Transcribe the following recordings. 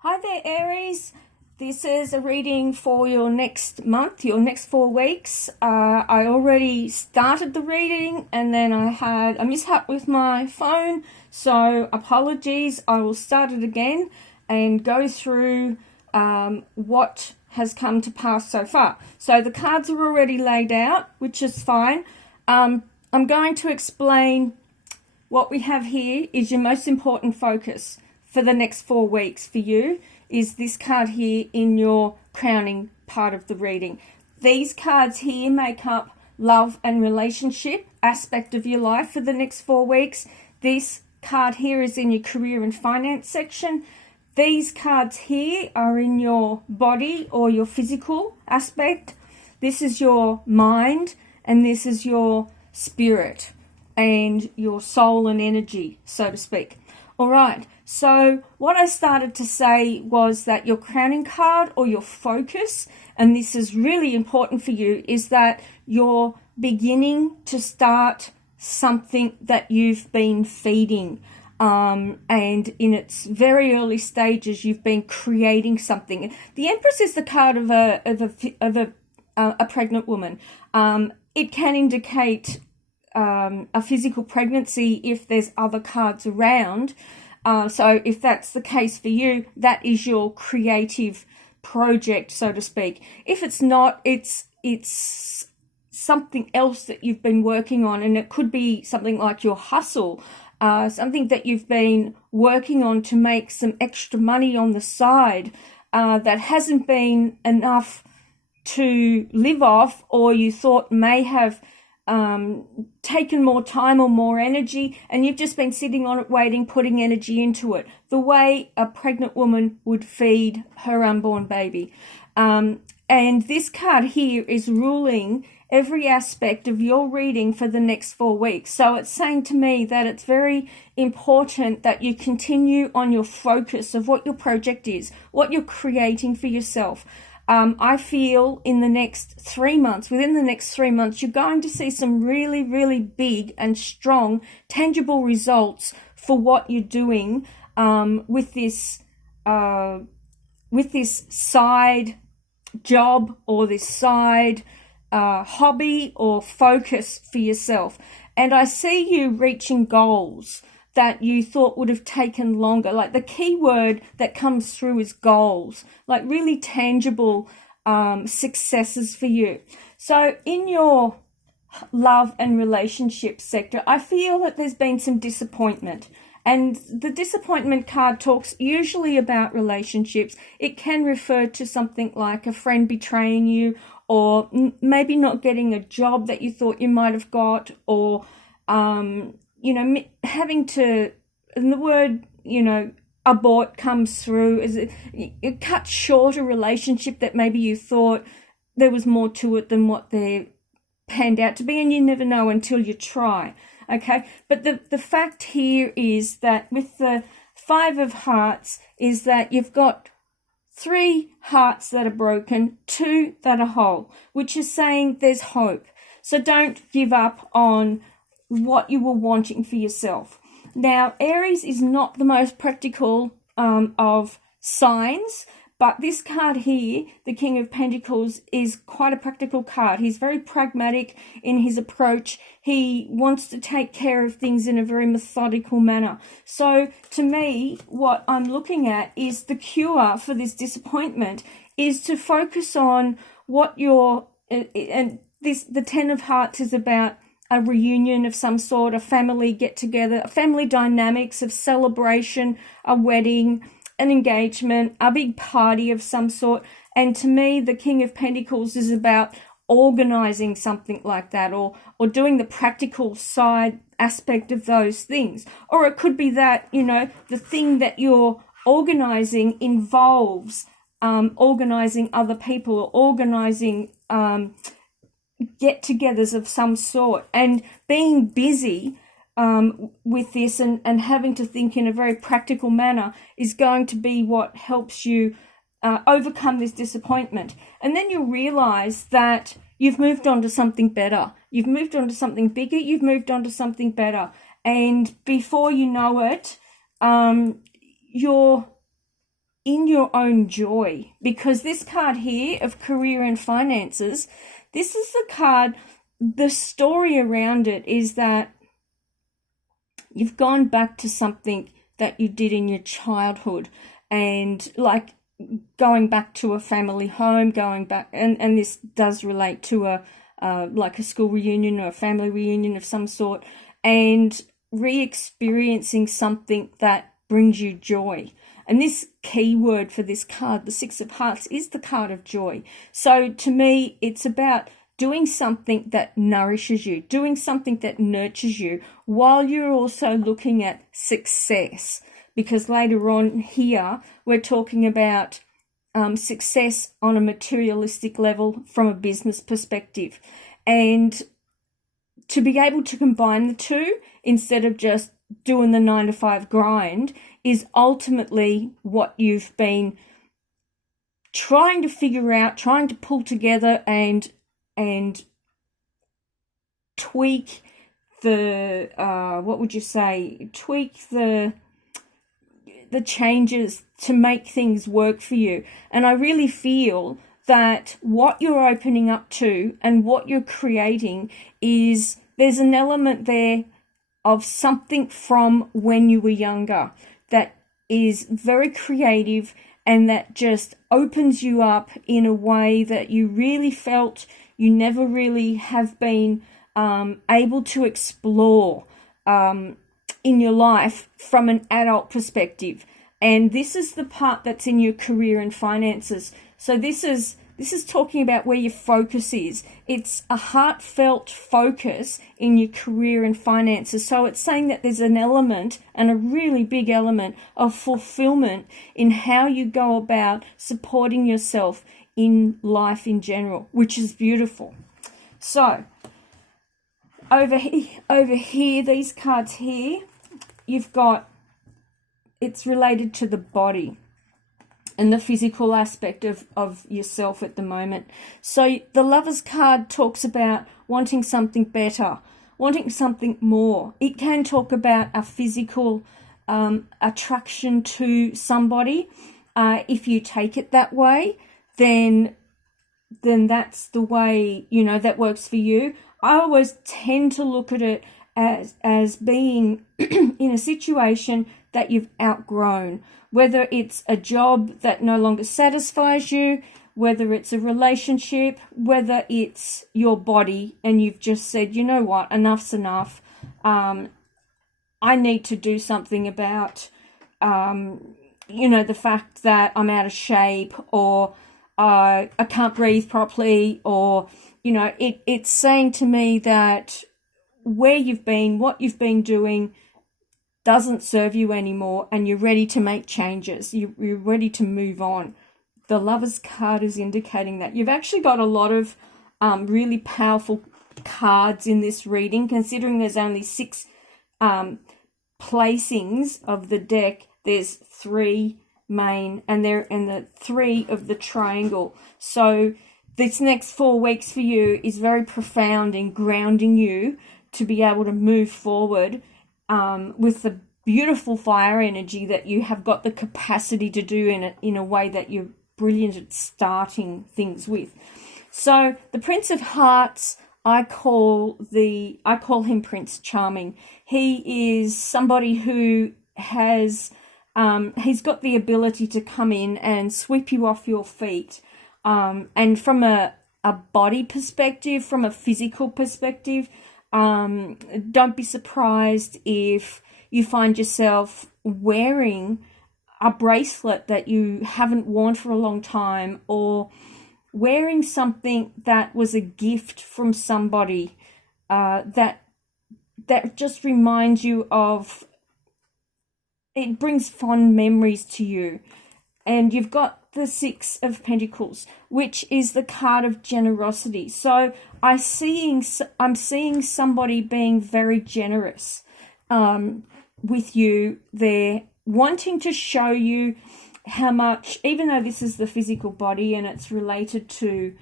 Hi there, Aries. This is a reading for your next month, your next 4 weeks. I already started the reading and then I had a mishap with my phone, so apologies. I will start it again and go through what has come to pass so far. So the cards are already laid out, which is fine. I'm going to explain what we have here is your most important focus for the next 4 weeks for you is this card here in your crowning part of the reading. These cards here make up love and relationship aspect of your life for the next 4 weeks. This card here is in your career and finance section. These cards here are in your body or your physical aspect. This is your mind and this is your spirit and your soul and energy, so to speak. All right, so what I started to say was that your crowning card or your focus, and this is really important for you, is that you're beginning to start something that you've been feeding. And in its very early stages, you've been creating something. The Empress is the card of a pregnant woman. It can indicate a physical pregnancy if there's other cards around. So if that's the case for you, that is your creative project, so to speak. If it's not, it's something else that you've been working on, and it could be something like your hustle, something that you've been working on to make some extra money on the side that hasn't been enough to live off, or you thought may have taken more time or more energy, and you've just been sitting on it waiting, putting energy into it, the way a pregnant woman would feed her unborn baby. And this card here is ruling every aspect of your reading for the next 4 weeks. So it's saying to me that it's very important that you continue on your focus of what your project is, what you're creating for yourself. I feel in the next 3 months, within the next 3 months, you're going to see some really, really big and strong, tangible results for what you're doing with this side job or this side hobby or focus for yourself. And I see you reaching goals that you thought would have taken longer. Like the key word that comes through is goals, like really tangible successes for you. So in your love and relationship sector, I feel that there's been some disappointment. And the disappointment card talks usually about relationships. It can refer to something like a friend betraying you, or maybe not getting a job that you thought you might have got, or having to, and the word, abort comes through, as it cuts short a relationship that maybe you thought there was more to it than what they panned out to be, and you never know until you try, okay? But the fact here is that with the 5 of Hearts is that you've got 3 hearts that are broken, 2 that are whole, which is saying there's hope. So don't give up on what you were wanting for yourself. Now, Aries is not the most practical of signs, but this card here, the King of Pentacles, is quite a practical card. He's very pragmatic in his approach. He wants to take care of things in a very methodical manner. So to me, what I'm looking at is the cure for this disappointment is to focus on what you're, and the 10 of Hearts is about a reunion of some sort, a family get-together, a family dynamics of celebration, a wedding, an engagement, a big party of some sort. And to me, the King of Pentacles is about organizing something like that, or doing the practical side aspect of those things. Or it could be that, the thing that you're organizing involves organizing other people, or organizing get-togethers of some sort, and being busy with this and having to think in a very practical manner is going to be what helps you overcome this disappointment. And then you'll realize that you've moved on to something better. You've moved on to something bigger. You've moved on to something better. And before you know it, you're in your own joy, because this card here of career and finances, this is the card, the story around it is that you've gone back to something that you did in your childhood, and like going back to a family home, going back, and this does relate to a like a school reunion or a family reunion of some sort, and re-experiencing something that brings you joy. And this key word for this card, the Six of Hearts, is the card of joy. So to me, it's about doing something that nourishes you, doing something that nurtures you, while you're also looking at success. Because later on here, we're talking about success on a materialistic level from a business perspective. And to be able to combine the two instead of just doing the 9-to-5 grind is ultimately what you've been trying to figure out, trying to pull together and tweak the tweak the changes to make things work for you. And I really feel that what you're opening up to and what you're creating is, there's an element there of something from when you were younger that is very creative and that just opens you up in a way that you really felt you never really have been able to explore in your life from an adult perspective. And this is the part that's in your career and finances. So this is talking about where your focus is. It's a heartfelt focus in your career and finances. So it's saying that there's an element, and a really big element, of fulfillment in how you go about supporting yourself in life in general, which is beautiful. So over here, these cards here, you've got, it's related to the body and the physical aspect of yourself at the moment. So the Lover's card talks about wanting something better, wanting something more. It can talk about a physical attraction to somebody. If you take it that way, then that's the way, that works for you. I always tend to look at it as being in a situation that you've outgrown, whether it's a job that no longer satisfies you, whether it's a relationship, whether it's your body, and you've just said, you know what, enough's enough. I need to do something about, the fact that I'm out of shape, or I can't breathe properly, or, it's saying to me that where you've been, what you've been doing doesn't serve you anymore, and you're ready to make changes. You're ready to move on. The Lover's card is indicating that. You've actually got a lot of really powerful cards in this reading, considering there's only 6 placings of the deck. There's 3 main, and they're in the 3 of the triangle. So this next 4 weeks for you is very profound in grounding you to be able to move forward with the beautiful fire energy that you have got the capacity to do in a way that you're brilliant at starting things with. So the Prince of Hearts, I call him Prince Charming. He is somebody who has he's got the ability to come in and sweep you off your feet. And from a body perspective, from a physical perspective, don't be surprised if you find yourself wearing a bracelet that you haven't worn for a long time, or wearing something that was a gift from somebody that just reminds you of, it brings fond memories to you. And you've got the 6 of Pentacles, which is the card of generosity. So I'm seeing somebody being very generous with you there, wanting to show you how much, even though this is the physical body and it's related to,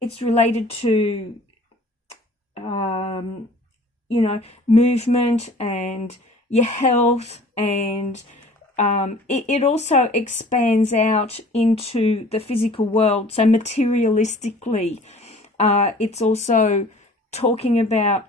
it's related to, movement and, your health, and it also expands out into the physical world. So materialistically, it's also talking about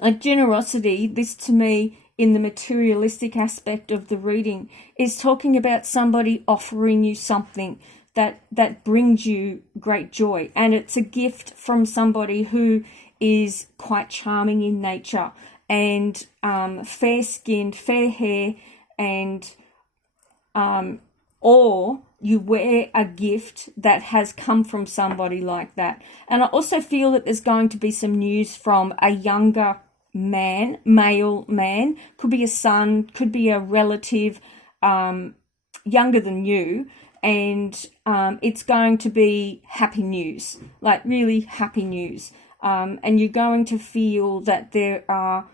a generosity. This to me, in the materialistic aspect of the reading, is talking about somebody offering you something that brings you great joy, and it's a gift from somebody who is quite charming in nature, and fair-skinned, fair hair, and or you wear a gift that has come from somebody like that. And I also feel that there's going to be some news from a younger man, male man, could be a son, could be a relative, younger than you, and it's going to be happy news, like really happy news. And you're going to feel that there are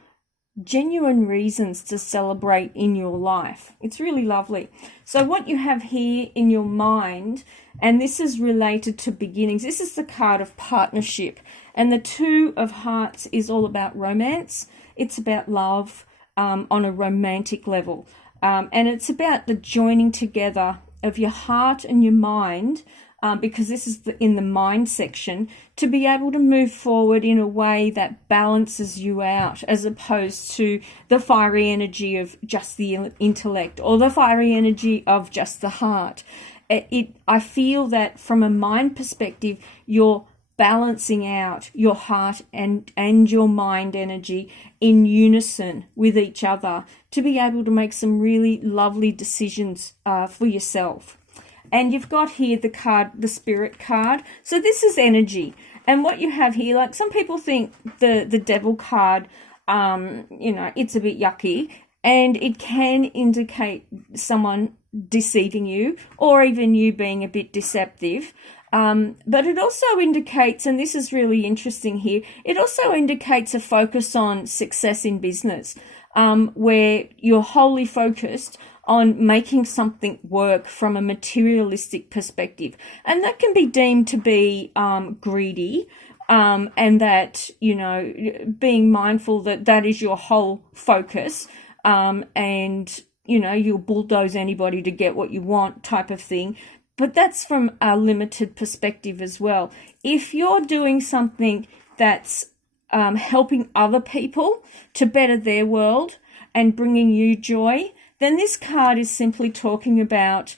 genuine reasons to celebrate in your life. It's really lovely. So what you have here in your mind, and this is related to beginnings, this is the card of partnership, and the Two of Hearts is all about romance. It's about love on a romantic level, and it's about the joining together of your heart and your mind, because this is in the mind section, to be able to move forward in a way that balances you out, as opposed to the fiery energy of just the intellect or the fiery energy of just the heart. I feel that from a mind perspective, you're balancing out your heart and your mind energy in unison with each other to be able to make some really lovely decisions for yourself. And you've got here the card, the Spirit card. So this is energy. And what you have here, like some people think the Devil card, it's a bit yucky, and it can indicate someone deceiving you, or even you being a bit deceptive. But it also indicates, and this is really interesting here, it also indicates a focus on success in business, where you're wholly focused on making something work from a materialistic perspective. And that can be deemed to be greedy, and that, being mindful that that is your whole focus, and, you'll bulldoze anybody to get what you want type of thing. But that's from a limited perspective as well. If you're doing something that's helping other people to better their world and bringing you joy, then this card is simply talking about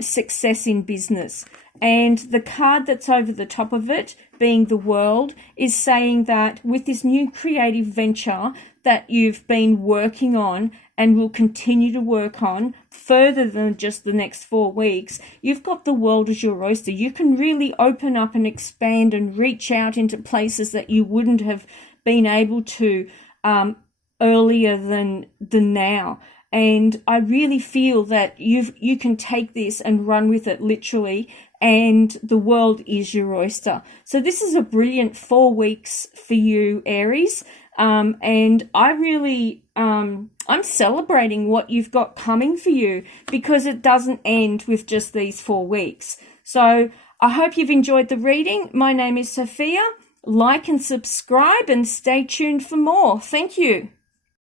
success in business. And the card that's over the top of it, being the World, is saying that with this new creative venture that you've been working on and will continue to work on further than just the next 4 weeks, you've got the world as your oyster. You can really open up and expand and reach out into places that you wouldn't have been able to earlier than now. And I really feel that you can take this and run with it literally, and the world is your oyster. So this is a brilliant 4 weeks for you, Aries. And I really, I'm celebrating what you've got coming for you, because it doesn't end with just these 4 weeks. So I hope you've enjoyed the reading. My name is Sophia. Like and subscribe and stay tuned for more. Thank you.